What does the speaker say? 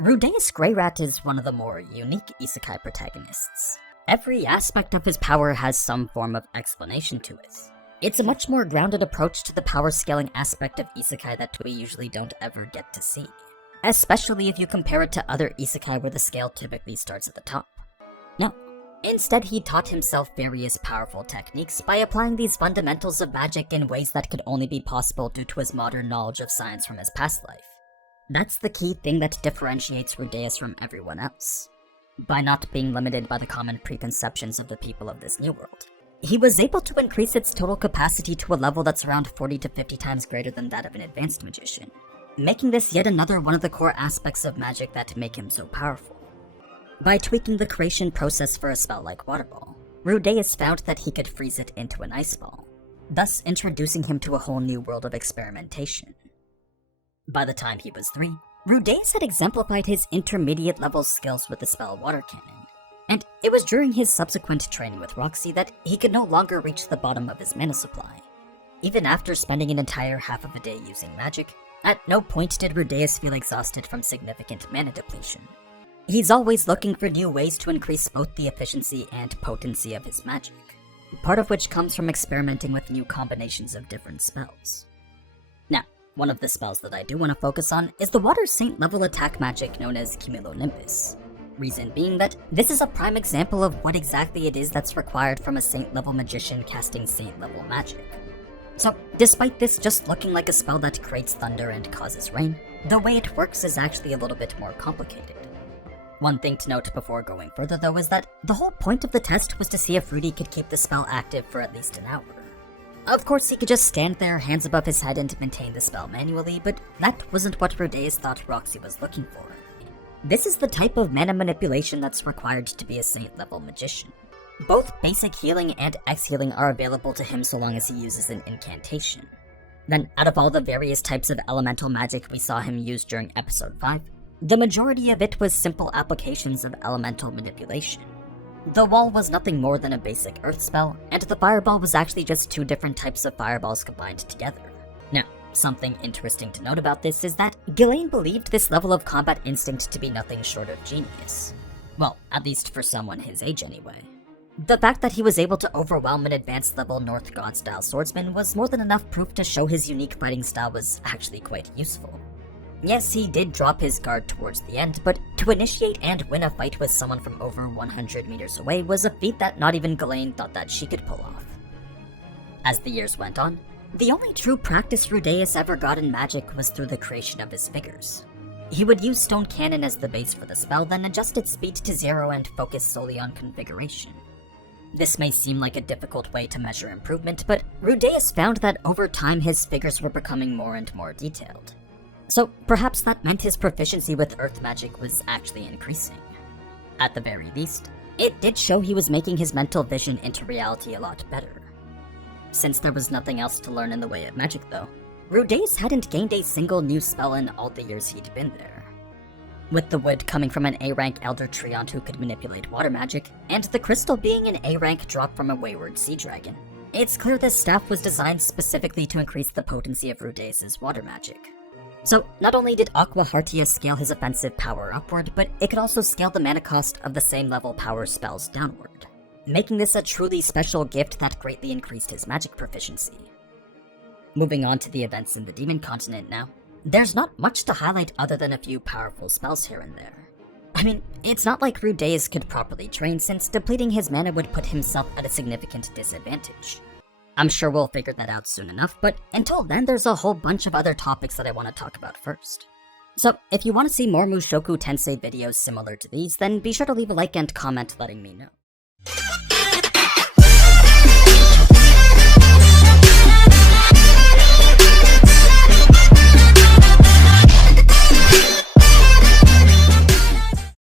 Rudeus Greyrat is one of the more unique isekai protagonists. Every aspect of his power has some form of explanation to it. It's a much more grounded approach to the power scaling aspect of isekai that we usually don't ever get to see, especially if you compare it to other isekai where the scale typically starts at the top. No, instead he taught himself various powerful techniques by applying these fundamentals of magic in ways that could only be possible due to his modern knowledge of science from his past life. That's the key thing that differentiates Rudeus from everyone else. By not being limited by the common preconceptions of the people of this new world, he was able to increase its total capacity to a level that's around 40 to 50 times greater than that of an advanced magician, making this yet another one of the core aspects of magic that make him so powerful. By tweaking the creation process for a spell like Water Ball, Rudeus found that he could freeze it into an ice ball, thus introducing him to a whole new world of experimentation. By the time he was 3, Rudeus had exemplified his intermediate level skills with the spell Water Cannon, and it was during his subsequent training with Roxy that he could no longer reach the bottom of his mana supply. Even after spending an entire half of a day using magic, at no point did Rudeus feel exhausted from significant mana depletion. He's always looking for new ways to increase both the efficiency and potency of his magic, part of which comes from experimenting with new combinations of different spells. Now, one of the spells that I do want to focus on is the Water Saint level attack magic known as Cumulonimbus. Reason being that this is a prime example of what exactly it is that's required from a Saint level magician casting Saint level magic. So, despite this just looking like a spell that creates thunder and causes rain, the way it works is actually a little bit more complicated. One thing to note before going further though is that the whole point of the test was to see if Rudy could keep the spell active for at least an hour. Of course, he could just stand there, hands above his head, and maintain the spell manually, but that wasn't what Rudeus thought Roxy was looking for. This is the type of mana manipulation that's required to be a Saint-level magician. Both basic healing and X-healing are available to him so long as he uses an incantation. Then, out of all the various types of elemental magic we saw him use during Episode 5, the majority of it was simple applications of elemental manipulation. The wall was nothing more than a basic earth spell, and the fireball was actually just 2 different types of fireballs combined together. Now, something interesting to note about this is that Ghislaine believed this level of combat instinct to be nothing short of genius. Well, at least for someone his age anyway. The fact that he was able to overwhelm an advanced level North God-style swordsman was more than enough proof to show his unique fighting style was actually quite useful. Yes, he did drop his guard towards the end, but to initiate and win a fight with someone from over 100 meters away was a feat that not even Ghislaine thought that she could pull off. As the years went on, the only true practice Rudeus ever got in magic was through the creation of his figures. He would use Stone Cannon as the base for the spell, then adjust its speed to 0 and focus solely on configuration. This may seem like a difficult way to measure improvement, but Rudeus found that over time his figures were becoming more and more detailed. So perhaps that meant his proficiency with earth magic was actually increasing. At the very least, it did show he was making his mental vision into reality a lot better. Since there was nothing else to learn in the way of magic though, Rudeus hadn't gained a single new spell in all the years he'd been there. With the wood coming from an A-rank Elder Treant who could manipulate water magic, and the crystal being an A-rank drop from a wayward sea dragon, it's clear this staff was designed specifically to increase the potency of Rudeus' water magic. So, not only did Aqua Hartia scale his offensive power upward, but it could also scale the mana cost of the same level power spells downward, making this a truly special gift that greatly increased his magic proficiency. Moving on to the events in the Demon Continent now, there's not much to highlight other than a few powerful spells here and there. I mean, it's not like Rudeus could properly train since depleting his mana would put himself at a significant disadvantage. I'm sure we'll figure that out soon enough, but until then there's a whole bunch of other topics that I want to talk about first. So, if you want to see more Mushoku Tensei videos similar to these, then be sure to leave a like and comment letting me know.